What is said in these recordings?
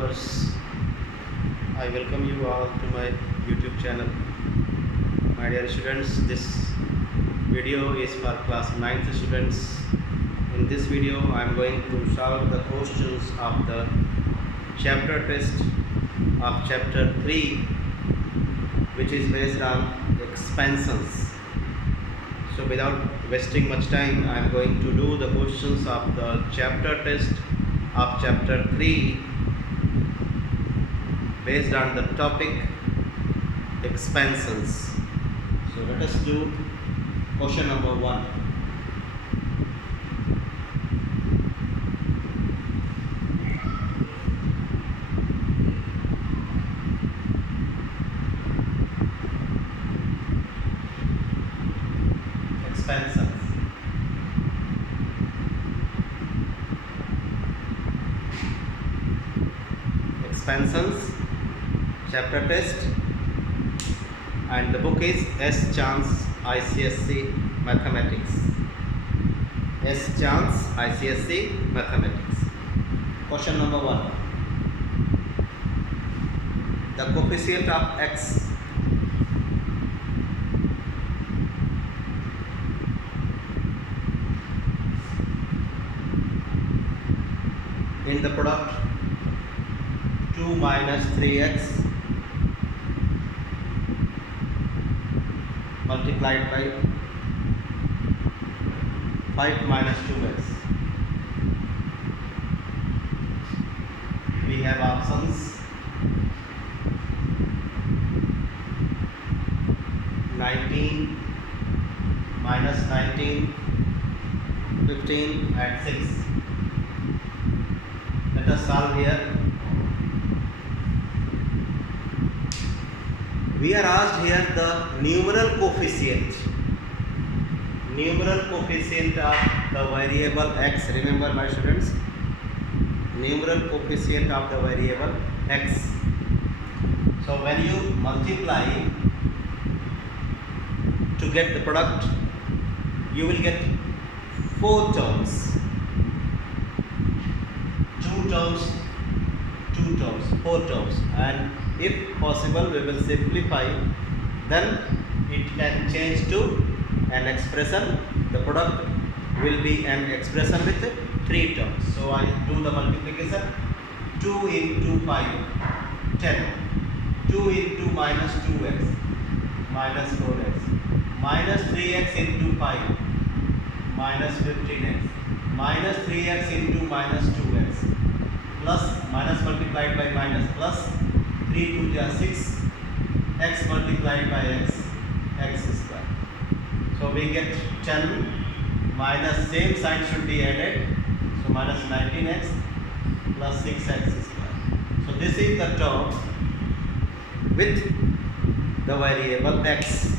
viewers, I welcome you all to my YouTube channel. My dear students, this video is for class 9th students. In this video, I am going to solve the questions of the chapter test of chapter 3, which is based on expansions. So without wasting much time, I am going to do the questions of the chapter test of chapter 3 based on the topic expansions. So let us do question number 1. Expansions. Expansions, chapter test, and the book is S. Chance ICSE Mathematics. S. Chance ICSE Mathematics. Question number 1. The coefficient of x in the product 2 minus 3x multiplied by 5 minus 2x. We have options 19, minus 19, 15 and 6. Let us solve here. We are asked here the numeral coefficient of the variable x. Remember my students, numeral coefficient of the variable x. So when you multiply to get the product, you will get 4 terms, 4 terms, and if possible we will simplify, then it can change to an expression. The product will be an expression with 3 terms. So I do the multiplication. 2 into 5, 10. 2 into minus 2x, minus 4x, minus 3x into 5, minus 15x, minus 3x into minus 2x, plus minus multiplied by minus, plus 3 to the 6, x multiplied by x square. So we get 10 minus, same sign should be added, so minus 19x plus 6x square. So this is the term with the variable x.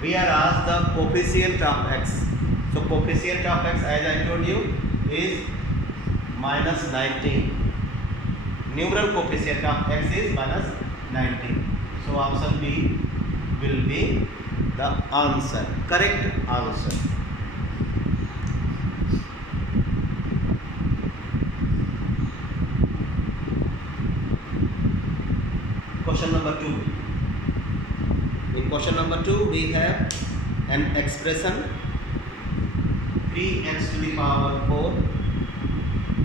We are asked the coefficient of x. So coefficient of x, as I told you, is minus 19. Numeral coefficient of x is minus 19. So option B will be the answer, correct answer. Question number 2. In question number 2 we have an expression 3x to the power 4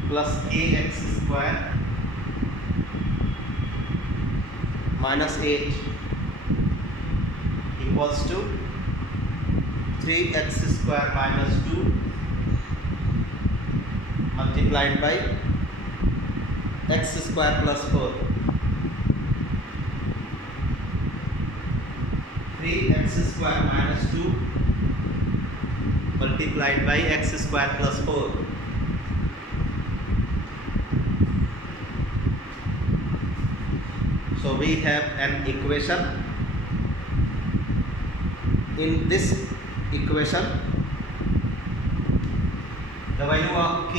plus ax square minus 8 equals to 3x square minus 2 multiplied by x square plus 4. 3x square minus 2 multiplied by x square plus 4. So we have an equation. In this equation, the value of k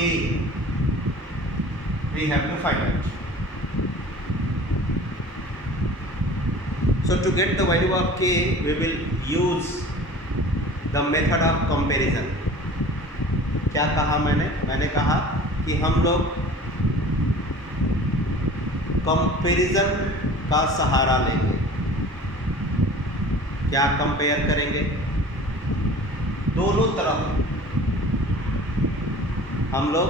we have to find out. So to get the value of k, we will use the method of comparison. क्या कहा मैंने कहा कि हम लोग कंपैरिजन का सहारा लेंगे। क्या कंपेयर करेंगे? दोनों तरफ हम लोग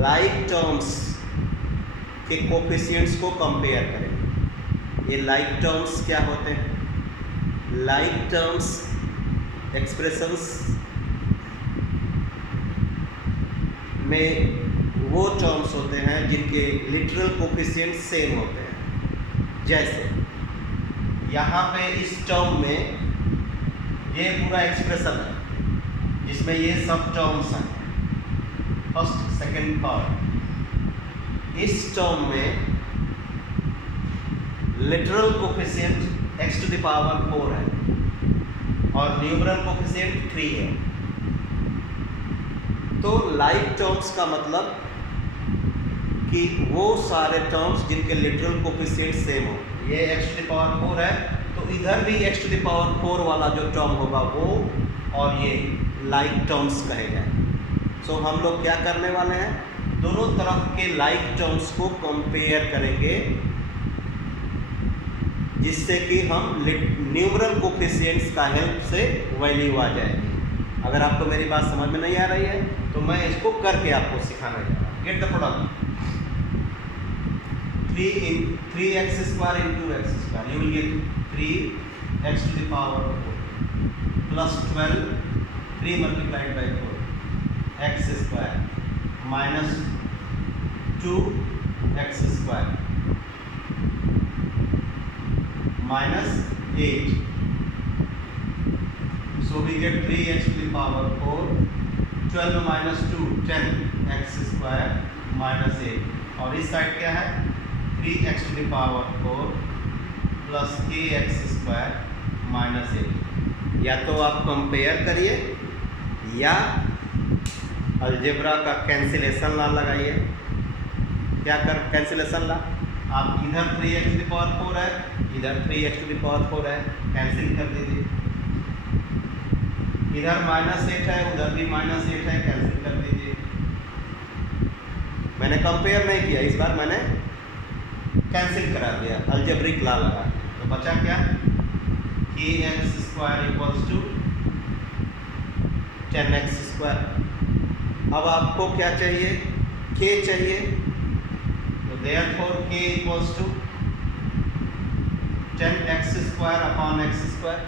लाइक टर्म्स के कोफिशिएंट्स को कंपेयर करेंगे। ये लाइक टर्म्स क्या होते हैं? लाइक टर्म्स एक्सप्रेशंस में वो टर्म्स होते हैं जिनके लिटरल कोफिशिएंट सेम होते हैं। जैसे यहाँ पे इस टर्म में ये पूरा एक्सप्रेशन है जिसमें ये सब टर्म्स हैं, फर्स्ट सेकंड थर्ड। इस टर्म में literal coefficient x to the power 4 है और न्यूमरल कोफिशिएंट 3 है। तो लाइक टर्म्स का मतलब कि वो सारे टर्म्स जिनके लिटरल कोफिशिएंट सेम हो। ये x to the power 4 है तो इधर भी x to the power 4 वाला जो टर्म होगा वो और ये लाइक टर्म्स कहे जाए। सो हम लोग क्या करने वाले हैं? दोनों तरफ के लाइक टर्म्स को कंपेयर करेंगे जिससे कि हम न्यूमरल कोफिशिएंट्स का हेल्प से वैल्यू आ जाएगी। अगर आपको मेरी बात समझ में नहीं आ रही है तो मैं इसको करके आपको सिखाने जा रहा हूँ। Get the product 3x square into x square, you will get 3x to the power 4 plus 12 3 multiplied by 4 x square minus 2x square minus 8. So we get 3x to the power 4, 12 minus 2 10x square minus 8 और इस साइड क्या है? 3x to the power 4 plus kx square minus 8। या तो आप कंपेयर करिए या अलजेब्रा का कैंसिलेशन लॉ लगाइए। क्या कर कैंसिलेशन लॉ? आप इधर 3x to the power 4 है, इधर 3x to the power 4 है, कैंसिल कर दीजिए। इधर -8 है, उधर भी -8 है, कैंसिल कर दीजिए। मैंने कंपेयर नहीं किया, इस बार मैंने कैंसिल करा दिया, अलजेब्रिक लॉ लगा। तो बचा क्या? kx square equals to 10x square। अब आपको क्या चाहिए? k चाहिए। तो therefore k equals to 10x square upon x square।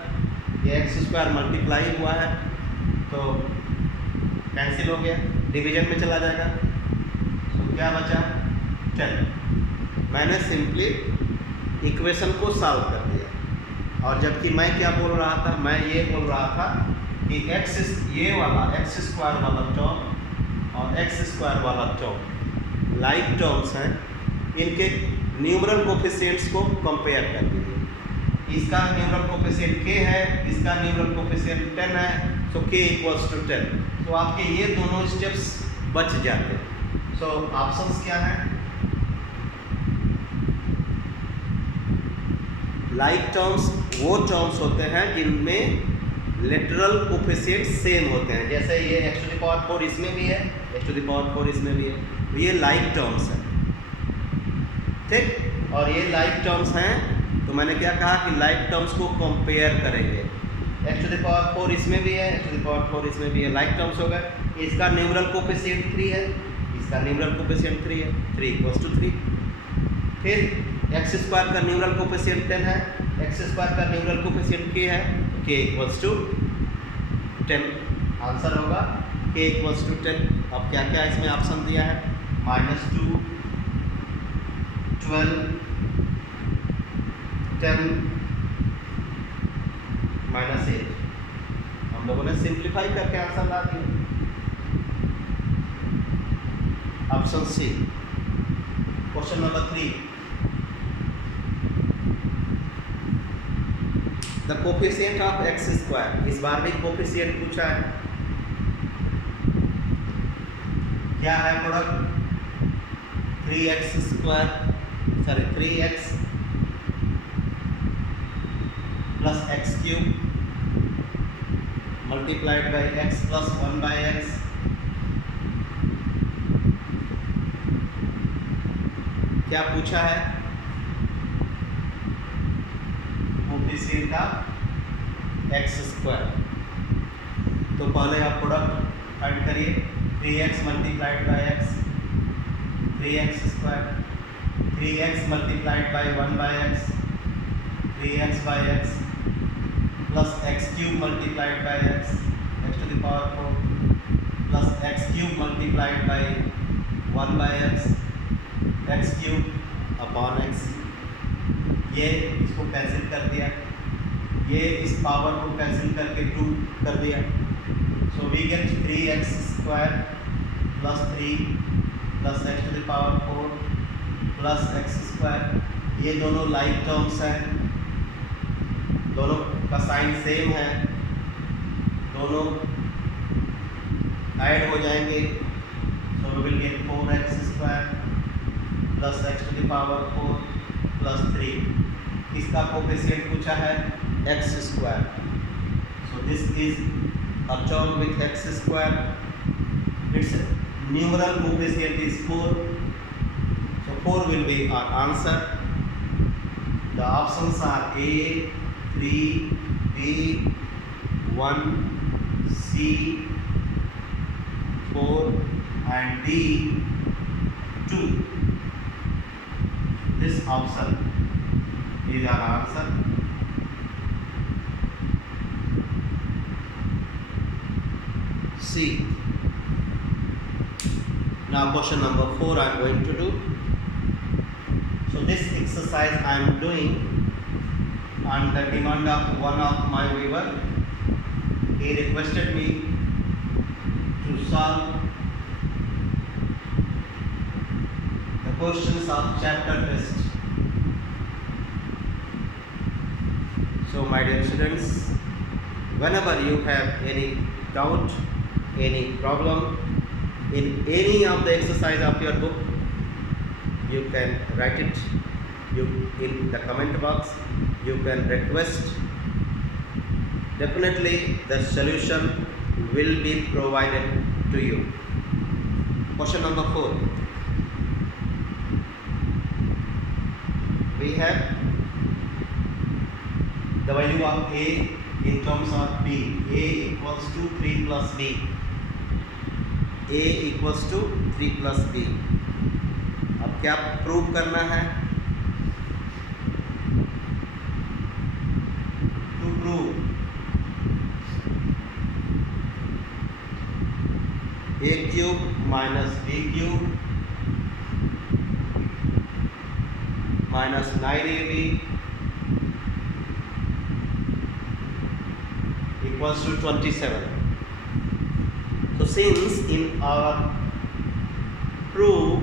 ये x square मल्टीप्लाई हुआ है तो कैंसिल हो गया, डिवीजन में चला जाएगा। तो क्या बचा? 10। मैंने सिंपली इक्वेशन को सॉल्व कर दिया। और जबकि मैं क्या बोल रहा था? मैं ये बोल रहा था कि ये वाला x स्क्वायर वाला टर्म और x स्क्वायर वाला टर्म लाइक टर्म्स हैं, इनके न्यूमरल कोफिशिएंट्स को कंपेयर कर दीजिए। इसका न्यूमरल कोफिशिएंट k है, इसका न्यूमरल कोफिशिएंट 10 है, सो k इक्वल्स टू 10। तो आपके ये दोनों स्टेप्स बच जाते हैं। सो ऑप्शंस क्या हैं? लाइक टर्म्स वो टर्म्स होते हैं जिनमें लिटरल कोफिशिएंट सेम होते हैं। जैसे ये x to the power 4 इसमें भी है, x to the power 4 इसमें भी है, तो ये लाइक टर्म्स हैं, ठीक। और ये लाइक टर्म्स हैं तो मैंने क्या कहा कि लाइक टर्म्स को कंपेयर करेंगे। x to the power 4 इसमें भी है, x to the power 4 इसमें भी है, लाइक टर्म्स हो गए। इसका न्यूमरल कोफिशिएंट 3 है, इसका न्यूमरल कोफिशिएंट 3 है, 3 इक्वल्स टू 3। फिर x स्क्वायर का न्यूमरल कोफिशिएंट 10 है, x स्क्वायर का न्यूमरल कोफिशिएंट k है, k इक्वल्स टू 10। आंसर होगा k इक्वल्स टू 10। अब क्या क्या इसमें ऑप्शन दिया है? -2, 12, 10, -8। हम लोगों ने सिंप्लीफाई करके आंसर ला दिया। Option C. Question number 3, the coefficient of x square. इस बार भी कोफिशिएंट पूछा है। क्या है product? 3x plus x cube multiplied by x plus 1 by x क्या पूछा है? कोफिशिएंट का एक्स स्क्वायर। तो पहले आप प्रोडक्ट फाइंड करिए। 3x multiplied by x 3x square, 3x multiplied by 1 by x 3x by x plus x cube multiplied by x to the power 4 plus x cube multiplied by 1 by x cube upon x. ये इसको कैंसिल कर दिया, ये इस पावर को कैंसिल करके 2 कर दिया। So we get 3x square plus 3 plus x to the power 4 plus x square. ये दोनों लाइक टर्म्स हैं, दोनों का साइन सेम है, दोनों ऐड हो जाएंगे। So we will get 4x square plus x to the power 4 plus 3। इसका कोफिशिएंट पूछा है x square. So this is a term with x square. Its numeral coefficient is 4. So 4 will be our answer. The options are A, 3, B, 1, C, 4 and D, 2. This option is our answer. C. Now question number 4 I am going to do. So this exercise I am doing on the demand of one of my viewer. He requested me to solve the questions of chapter test. So my dear students, whenever you have any doubt, any problem in any of the exercise of your book, you can write it in the comment box. You can request. Definitely the solution will be provided to you. Question number 4. We have the value of A in terms of B. A equals to 3 plus B. A equals to 3 plus B. अब क्या प्रूव करना है? To prove A cube minus B cube minus 9AB equals to 27. So since in our proof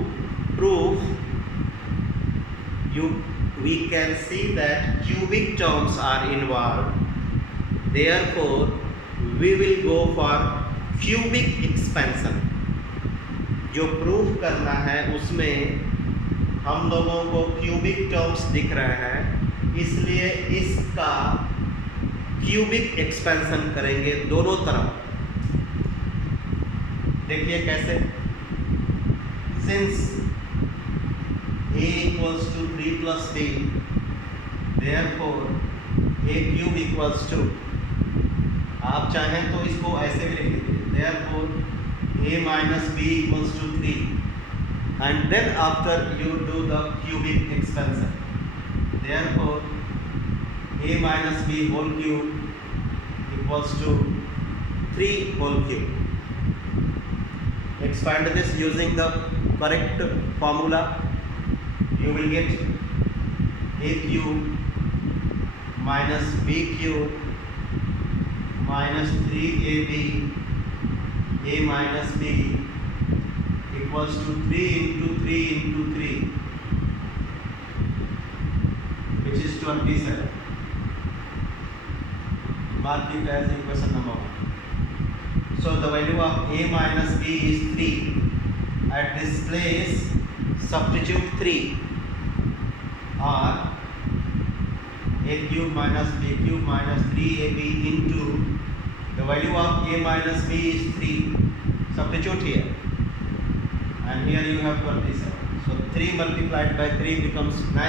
we can see that cubic terms are involved, therefore we will go for cubic expansion. जो प्रूफ करना है उसमें हम लोगों को cubic terms दिख रहे हैं, इसलिए इसका क्यूबिक एक्सपेंशन करेंगे दोनों तरफ। देखिए कैसे। Since A equals to 3 plus B, therefore A cube equals to, आप चाहें तो इसको ऐसे भी लिख लीजिए, therefore A minus B equals to 3, and then after you do the cubic expansion, therefore A minus B whole cube equals to 3 whole cube. Expand this using the correct formula. You will get A cube minus B cube minus 3AB A minus B equals to 3 into 3 into 3, which is 27. Mark it as equation number 1. So the value of A minus B is 3. At this place substitute 3, or A cube minus B cube minus 3AB into the value of A minus B is 3. Substitute here, and here you have 27. So 3 multiplied by 3 becomes 9.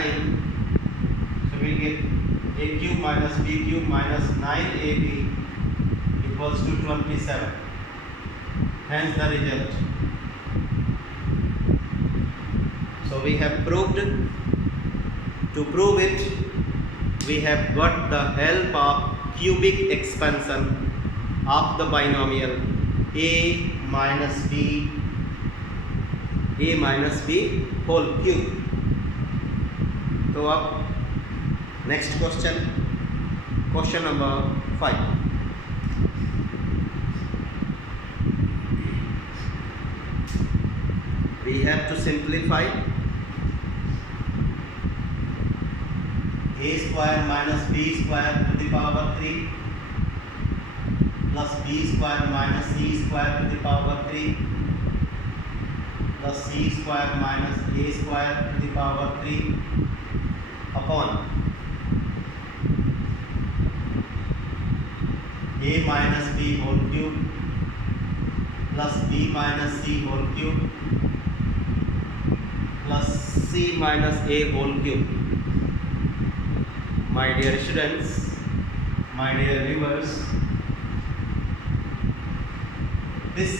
So we get a cube minus b cube minus 9ab equals to 27. Hence the result. So we have proved. To prove it, we have got the help of cubic expansion of the binomial a minus b whole cube. तो अब next question number 5. We have to simplify a square minus b square to the power 3 plus b square minus c square to the power 3 plus c square minus a square to the power 3 upon a minus b whole cube plus b minus c whole cube plus c minus a whole cube. My dear students, my dear viewers, this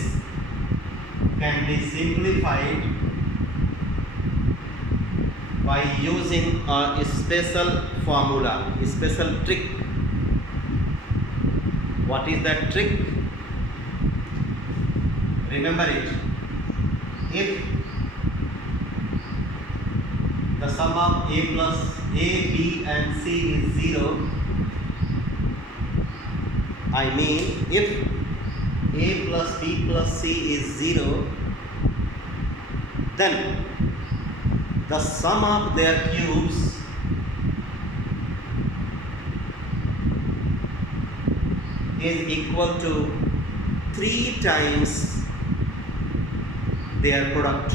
can be simplified by using a special formula, a special trick. What is that trick? Remember it. If the sum of a plus a, b and c is 0, I mean if a plus b plus c is 0, then the sum of their cubes is equal to 3 times their product.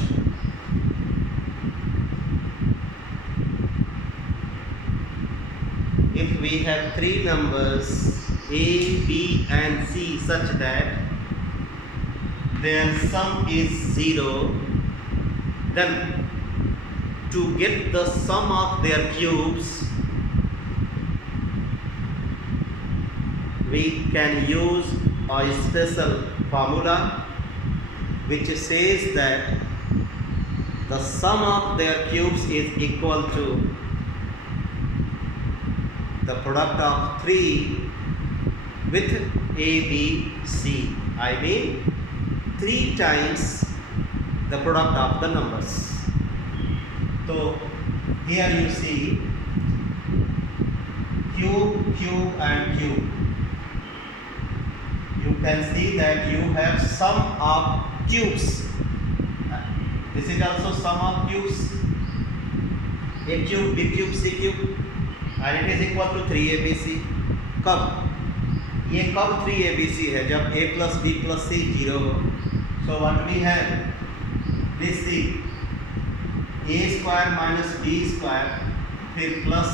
If we have 3 numbers a, b and c such that their sum is 0, then to get the sum of their cubes we can use a special formula which says that the sum of their cubes is equal to the product of 3 with a, b, c. I mean 3 times the product of the numbers. So here you see cube, cube and cube. You can see that you have sum of cubes. This is also sum of cubes. A cube, b cube, c cube. And it is equal to 3abc. कब? ये कब 3abc है? जब a plus b plus c 0 हो. So what we have? This see a square minus b square फिर plus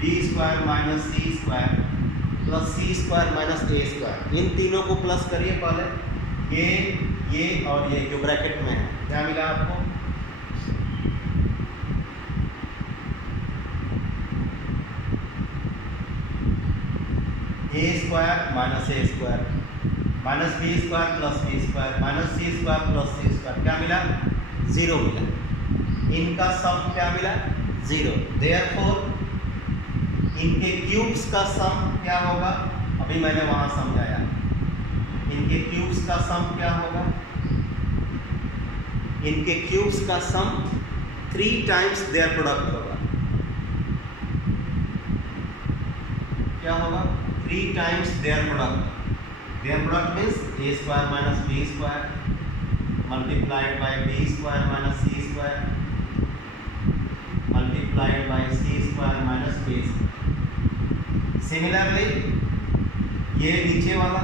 b square minus c square plus c square minus a square. इन तीनों को प्लस करिए पहले. ये और ये जो ब्रैकेट में है, क्या मिला आपको? a square minus a square minus b square plus b square minus c square plus c square. क्या मिला? 0 मिला. इनका सम क्या मिला? 0. Therefore इनके क्यूब्स का सम क्या होगा? अभी मैंने वहां समझाया. इनके क्यूब्स का सम क्या होगा? इनके क्यूब्स का सम 3 टाइम्स देयर प्रोडक्ट होगा. क्या होगा? 3 times their product. Their product means a square minus b square multiplied by b square minus c square multiplied by c square minus b square. Similarly, ये नीचे वाला.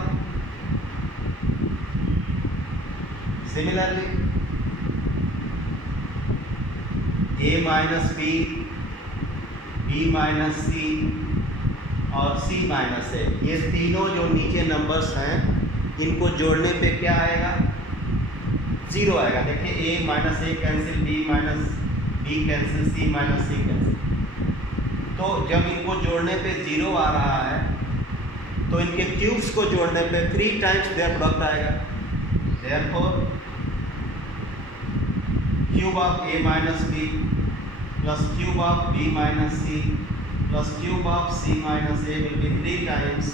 Similarly, a minus b, b minus c और c minus है. ये तीनों जो नीचे नंबर्स हैं इनको जोड़ने पे क्या आएगा? जीरो आएगा। देखिए A minus A cancel, B minus B cancel, C minus C cancel. तो जब इनको जोड़ने पे जीरो आ रहा है तो इनके क्यूब्स को जोड़ने पे 3 टाइम्स देयर प्रोडक्ट आएगा। Therefore cube of a minus b plus cube of b minus c plus cube of c minus a will be 3 times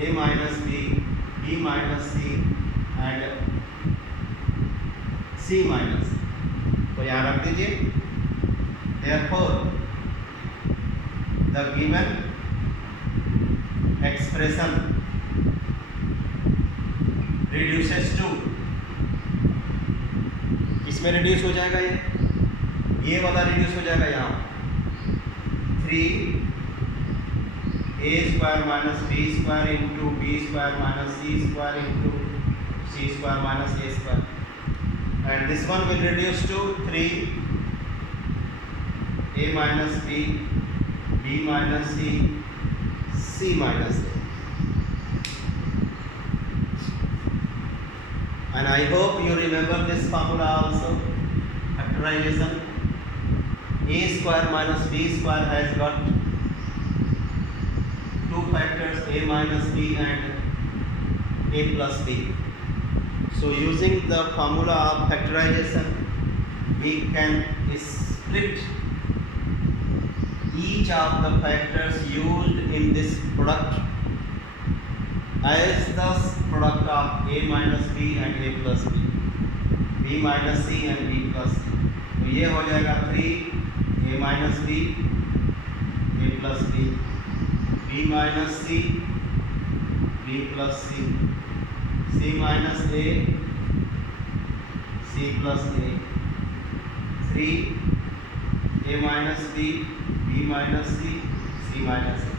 a minus b minus c and c minus. तो यहाँ रख दीजिए। Therefore the given expression reduces to, इसमें reduce हो जाएगा, ये वाला रिड्यूस हो जाएगा यहाँ 3 a square minus b square into b square minus c square into c square minus a square, and this one will reduce to 3 a minus b minus c, c minus a. And I hope you remember this formula also. Factorization. A square minus b square has got two factors, a minus b and a plus b. So using the formula of factorization, we can split each of the factors used in this product as the product of a minus b and a plus b, b minus c and b plus c. तो ये हो जाएगा 3 a minus b a plus b, b minus c b plus c, c minus a c plus a, 3 a minus b b minus c, c minus a.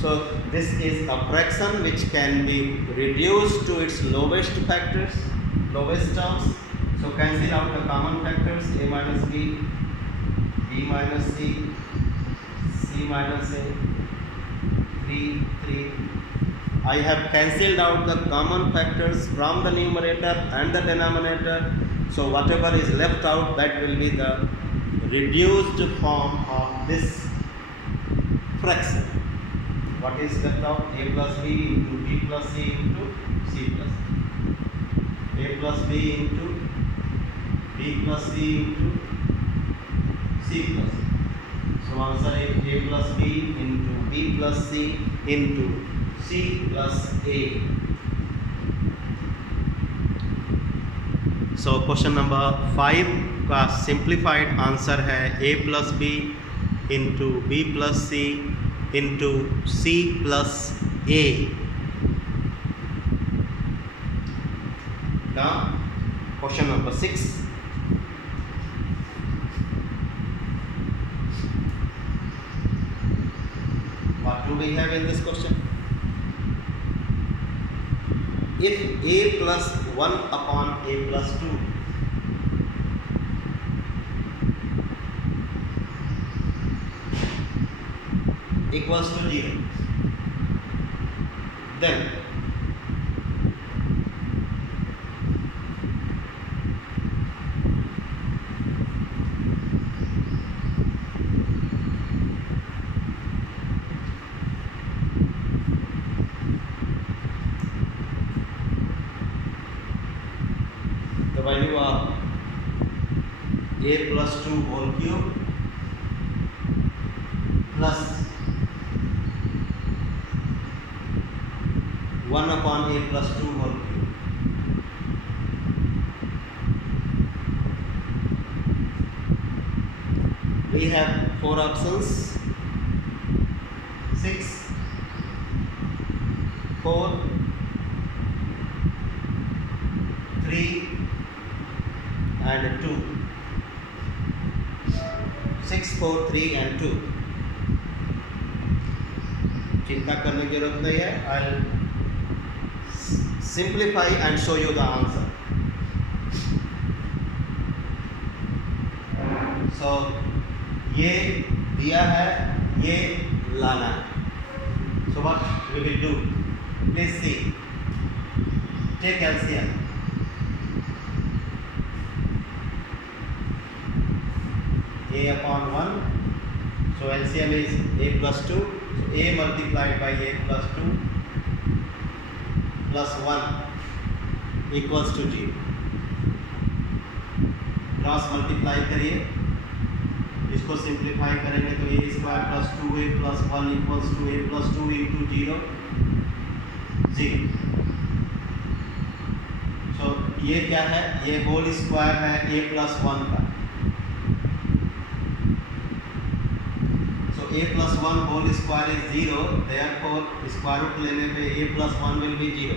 So this is a fraction which can be reduced to its lowest factors, lowest terms. So cancel out the common factors, a minus b, b minus c, c minus a, 3. I have cancelled out the common factors from the numerator and the denominator. So whatever is left out, that will be the reduced form of this fraction. What is left out? A plus b into b plus c into c plus a plus b into b plus c into c plus. So answer is a plus b into b plus c into c plus a. So question number 5 का simplified answer है a plus b into b plus c into c plus a. Now question number 6. What do we have in this question? If a plus 1 upon a plus 2 equals to 0, then the value of a plus 2 whole cube plus 1 upon a plus 2 whole cube. We have 4 options: 6, 4, 3 and 2. 6, 4, 3 and 2. चिंता करने की जरूरत नहीं है. I'll simplify and show you the answer. So ये दिया है, ये लाना है. So what we will do? Please see. Take LCM. a upon 1. So LCM is a plus 2. So a multiplied by a plus 2 plus 1 equals to 0. क्रॉस मल्टीप्लाई करिए, इसको simplify करेंगे तो a square plus 2a plus 1 equals to a plus 2 into 0 0. So ये क्या है, ये whole square है a plus 1 का. So a plus 1 whole square is 0, therefore square root लेने पे a प्लस 1 विल बी 0.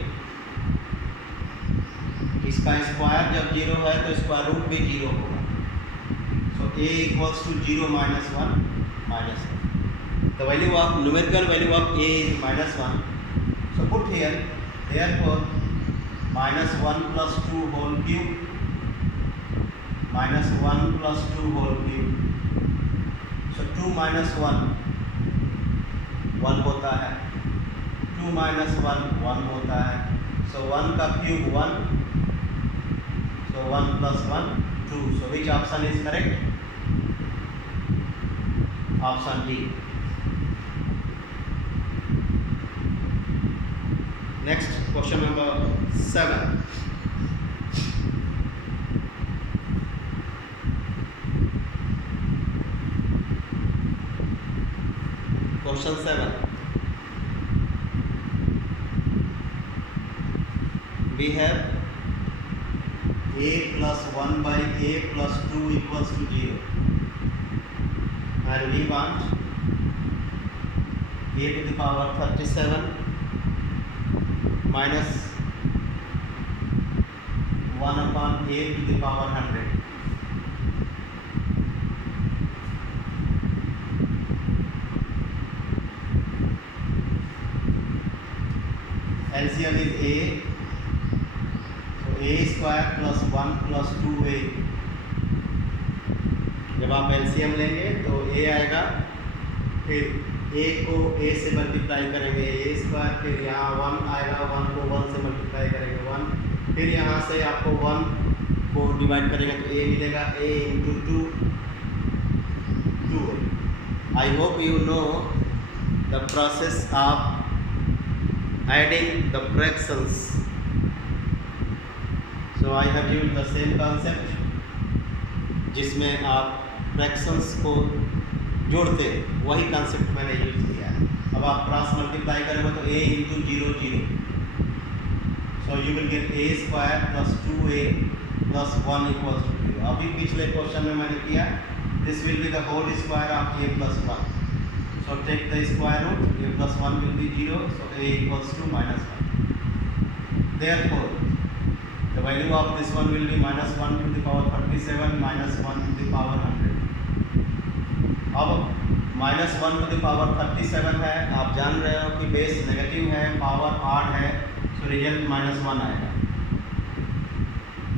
इसका स्क्वायर जब 0 है तो स्क्वायर रूट भी 0 होगा. So a equals to 0 minus 1 minus 1. The value of numerical value of a is minus 1. So put here therefore minus 1 plus 2 whole cube minus 1 plus 2 whole cube. So 2 minus 1 1 होता है, 2 minus 1 1 होता है. सो 1 का क्यूब 1. So 1 plus 1 2. So which option is correct? Option D. Next question number 7. Question 7. We have a plus 1 by a plus 2 equals to 0, and we want a to the power 37 minus 1 upon a to the power 100. LCM is a. a square plus 1 plus 2a. जब आप एलसीएम लेंगे तो a आएगा, फिर a को a से मल्टीप्लाई करेंगे a square, फिर यहाँ 1 आएगा, 1 को 1 से मल्टीप्लाई करेंगे 1, फिर यहाँ से आपको 1 को डिवाइड करेंगे तो a मिलेगा, a into 2 2a. I hope you know the process of adding the fractions. So I have used the same concept जिसमें आप फ्रैक्शंस को जोड़ते हैं, वही कंसेप्ट मैंने यूज किया है. अब आप क्रॉस मल्टीप्लाई करेंगे तो a into 0 0. So you will get a square plus 2a plus 1 equals to 0. अभी पिछले क्वेश्चन में मैंने किया, this will be the whole square of a plus 1. So take the square root, a plus 1 will be 0, so a equals to minus 1. Therefore the value of this one will be minus 1 to the power 37 minus 1 to the power 100. अब minus 1 to the power 37 है, आप जान रहे हो कि base negative है, power odd है, so result minus 1 आएगा.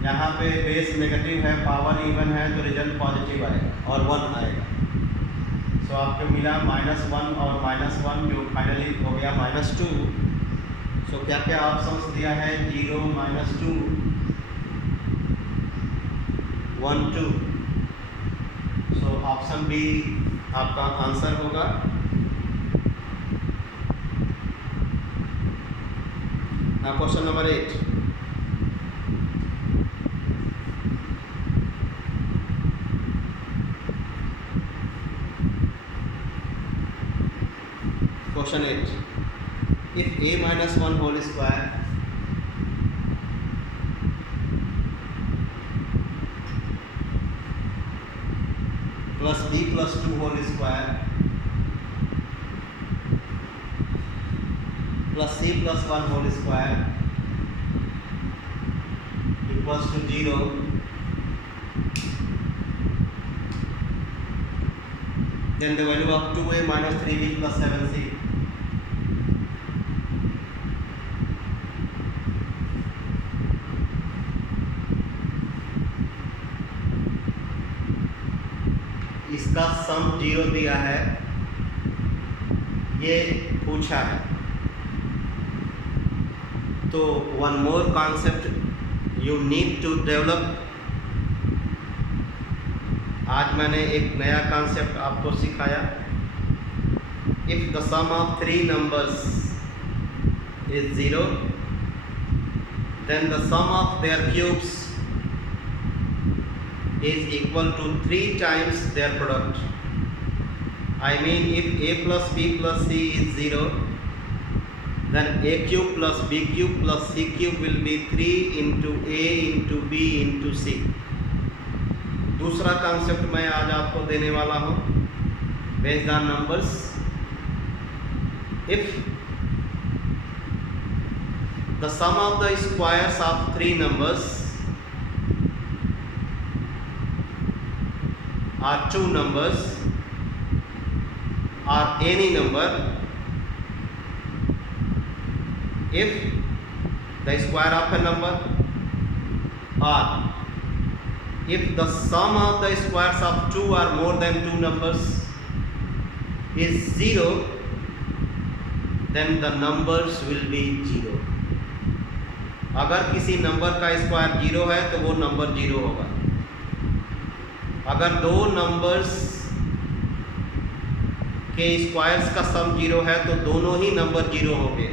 यहाँ पे बेस नेगेटिव है, पावर इवन है, तो रिजल्ट पॉजिटिव आएगा और 1 आएगा. सो आपको मिला minus 1 और minus 1 जो फाइनली हो गया minus 2. सो क्या क्या ऑप्शंस दिया है, 0 माइनस 2 1 2. सो ऑप्शन बी आपका आंसर होगा. Now question number 8. Question 8. If a minus 1 whole square plus b plus 2 whole square plus c plus 1 whole square equals to 0, then the value of 2a minus 3b plus 7c. इसका सम 0 दिया है, ये पूछा है. तो one more concept you need to develop आज मैंने एक नया कॉन्सेप्ट आपको सिखाया। If the sum of three numbers is 0, then the sum of their cubes is equal to 3 times their product. I mean, if a plus b plus c is 0, then a cube plus b cube plus c cube will be 3 into a into b into c. दूसरा concept मैं आज आपको देने वाला हूँ based on numbers. If the sum of the squares of three numbers are two numbers or any number, if the square of a number or if the sum of the squares of two or more than two numbers is 0, then the numbers will be 0. अगर किसी नंबर का स्क्वायर 0 है तो वो नंबर 0 होगा। अगर दो नंबर्स के स्क्वायर्स का सम 0 है तो दोनों ही नंबर 0 होंगे।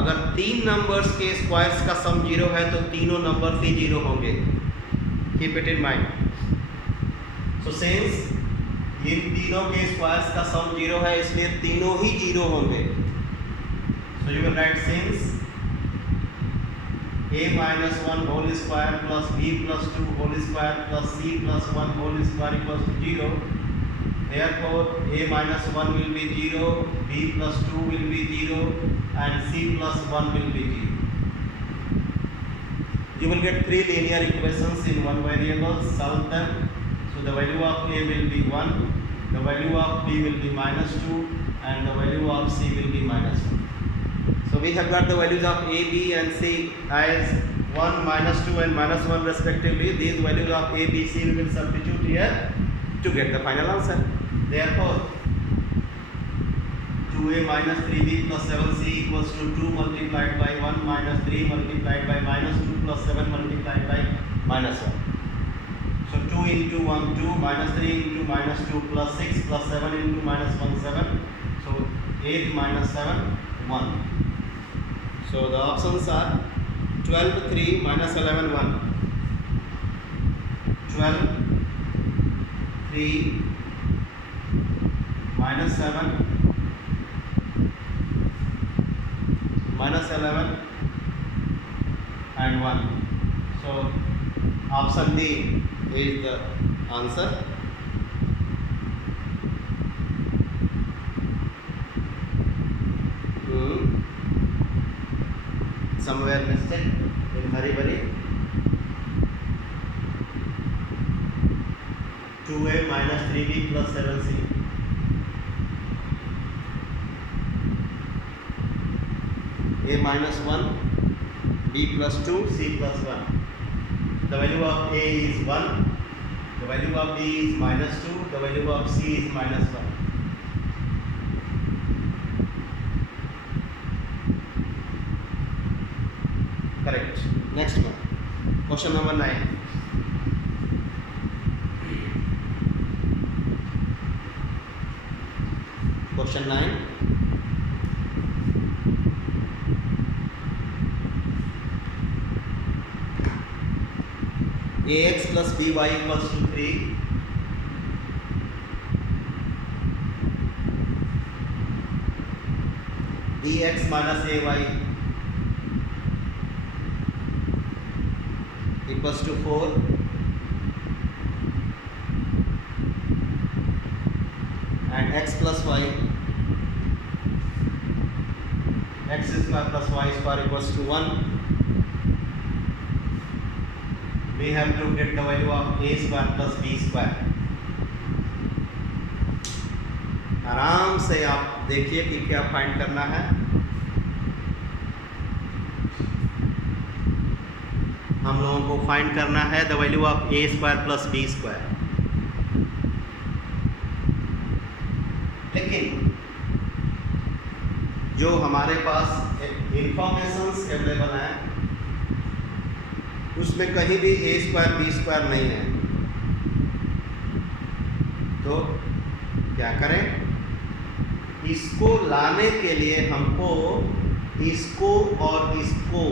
अगर तीन नंबर्स के स्क्वायर्स का सम 0 है तो तीनों नंबर ही 0 होंगे। Keep it in mind. So since in तीनों के स्क्वायर्स का सम 0 है इसलिए तीनों ही 0 होंगे। सो you will write since a minus 1 whole square plus b plus 2 whole square plus c plus 1 whole square equals to 0. Therefore, a minus 1 will be 0, b plus 2 will be 0, and c plus 1 will be 0. You will get three linear equations in one variable. Solve them. So the value of a will be 1, the value of b will be minus 2, and the value of c will be minus 1. So we have got the values of a, b, and c as 1, minus 2, and minus 1 respectively. These values of a, b, c we will substitute here to get the final answer. Therefore, 2a minus 3b plus 7c equals to 2 multiplied by 1 minus 3 multiplied by minus 2 plus 7 multiplied by minus 1. So 2 into 1, 2, minus 3 into minus 2 plus 6 plus 7 into minus 1, 7. So 8 minus 7, 1. So the options are 12, 3, minus 11, 1. 12, 3, minus 7, minus 11, and 1. So option D is the answer. Somewhere mistake in hurry. 2a minus 3b plus 7c. A minus 1, b plus 2, c plus 1. The value of a is 1, the value of b is minus 2, the value of c is minus 1. Correct. Next one. Question number 9. Question 9. ax plus by equals to 3. Bx minus ay equals to 4. And x plus y, x square plus y square equals to 1. We have to get the value of a square plus b square. आराम से आप देखिए कि क्या फाइंड करना है। हम लोगों को फाइंड करना है the value of a square plus b square. लेकिन जो हमारे पास इंफॉर्मेशंस अवेलेबल हैं उसमें कहीं भी ए स्क्वायर बी स्क्वायर नहीं है। तो क्या करें, इसको लाने के लिए हमको इसको और इसको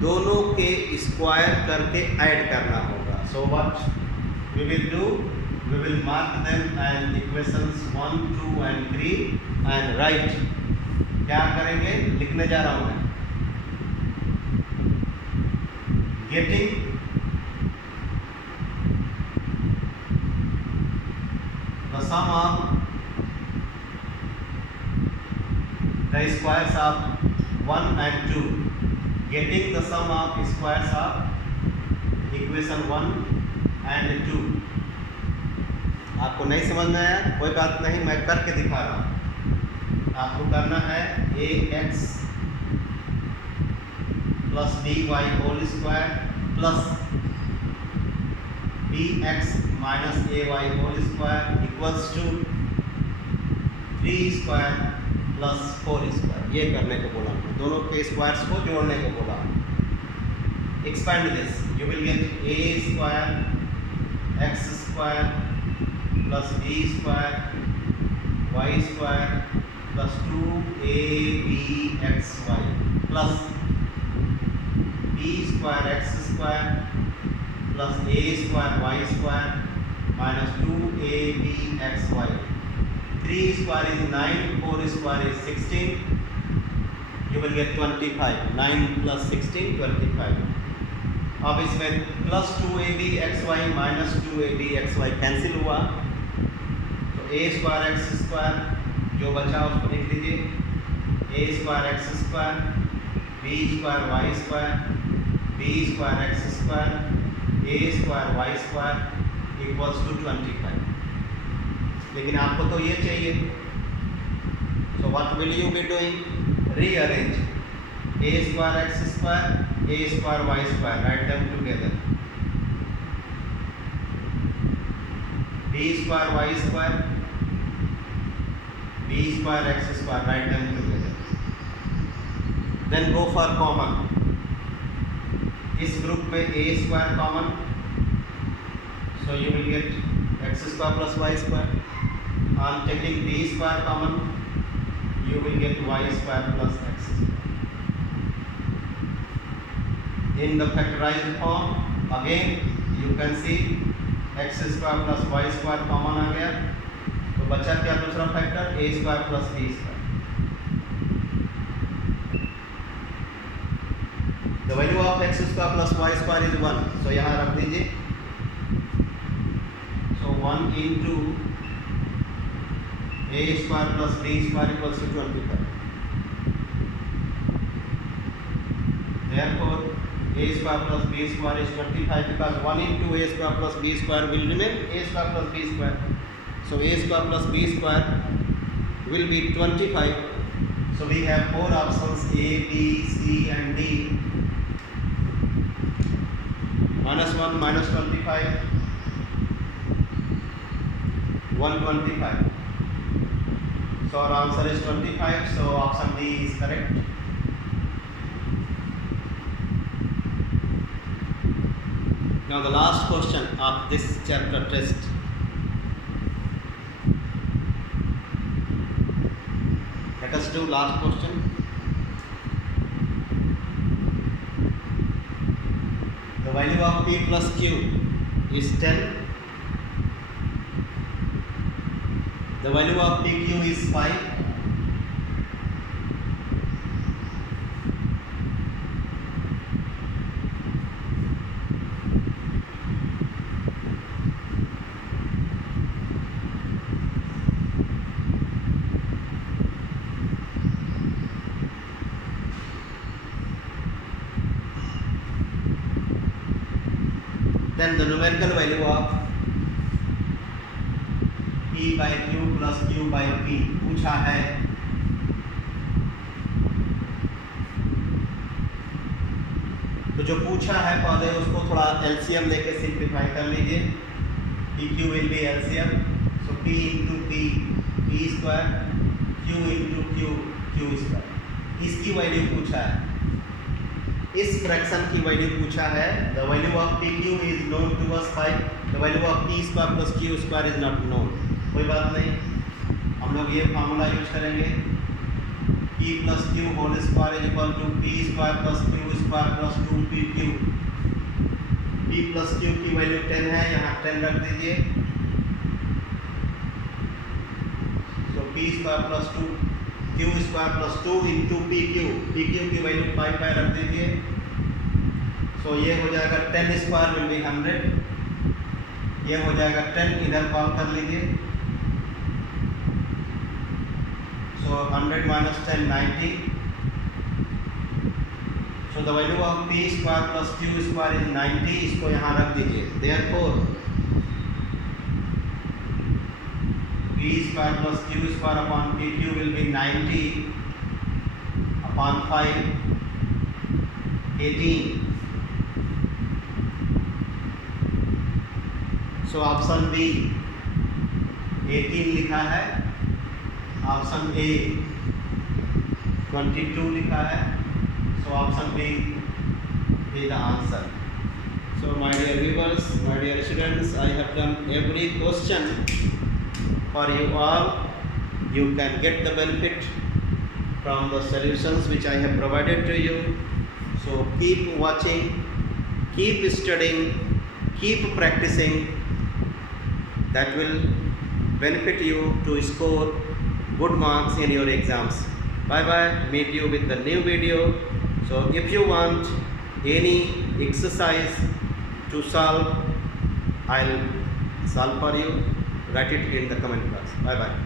दोनों के स्क्वायर करके ऐड करना होगा. So what we will do, we will mark them as equations 1, 2 and 3 and write. क्या करेंगे, लिखने जा रहा हूँ मैं. Getting the sum of the squares of 1 and 2. Getting the sum of squares of equation 1 and 2. आपको नहीं समझ में आया कोई बात नहीं, मैं करके दिखा रहा हूँ. आपको करना है ax plus by whole square plus bx minus ay whole square equals to 3 square plus 4 square. ये करने को बोला हूँ, दोनों के स्क्वायर्स को जोड़ने को बोला. Expand this, you will get a square x square plus b square y square plus 2abxy plus b square x square plus a square y square minus 2abxy. 3 square is 9, 4 square is 16. You will get 25. 9 plus 16, 25. अब इसमें plus 2abxy minus 2abxy cancel हुआ, तो a square x square जो बचा उसको लिख दीजिए. a square x square b square y square b square x square a square y square equals to 25. लेकिन आपको तो ये चाहिए, so what will you be doing, rearrange. a square x square a square y square, write them together. b square y square b square x square, write them together. Then go for common. इस group में a square common, so you will get x square plus y square. I am taking b square common, you will get y square plus x square. In the factorized form, again you can see x square plus y square common आ गया, तो बचा क्या दूसरा factor, a square plus b square. The value of x square plus y square is 1, so यहाँ रख दीजिए. So 1 into a square plus b square equals to 25. Therefore, a square plus b square is 25 because 1 into a square plus b square will remain a square plus b square. So a square plus b square will be 25. So we have 4 options A, B, C and D. Minus 1 minus 25, 125. So our answer is 25. So option D is correct. Now the last question of this chapter test. Let us do last question. The value of P plus Q is 10. The value of PQ is 5. Then the numerical value of P by Q plus Q by P पूछा है. तो जो पूछा है पहले उसको थोड़ा LCM लेके सिंप्लीफाई कर लीजिए. PQ will be LCM, so P into P, P square, Q into Q, Q square. इसकी वैल्यू पूछा है, इस फ्रैक्शन की वैल्यू पूछा है. The value of PQ is known to us by the value of p square plus q square is not known, कोई बात नहीं, हम लोग ये फार्मूला यूज करेंगे, p plus q whole square is equal to p square plus q square plus 2pq। P plus q की value 10 है, यहाँ 10 रख दीजिए, तो P square plus 2 Q square plus 2 into P Q की वैल्यू 5 रख दीजिए, सो ये हो जाएगा 10 स्क्वायर विल बी 100, ये हो जाएगा 10, इधर कॉल कर लीजिए, so 100 minus 10 90, so the value of p square plus q square is 90, इसको यहाँ रख दीजिए, therefore p square plus q square upon p q will be 90 upon 5 18। So option b 18 लिखा है, ऑप्शन ए 22 लिखा है, so option b is the answer. So my dear viewers, my dear students, I have done every question for you all. You can get the benefit from the solutions which I have provided to you. So keep watching, keep studying, keep practicing. That will benefit you to score good marks in your exams. Bye bye, meet you with the new video. So if you want any exercise to solve, I'll solve for you. Write it in the comment box. Bye bye.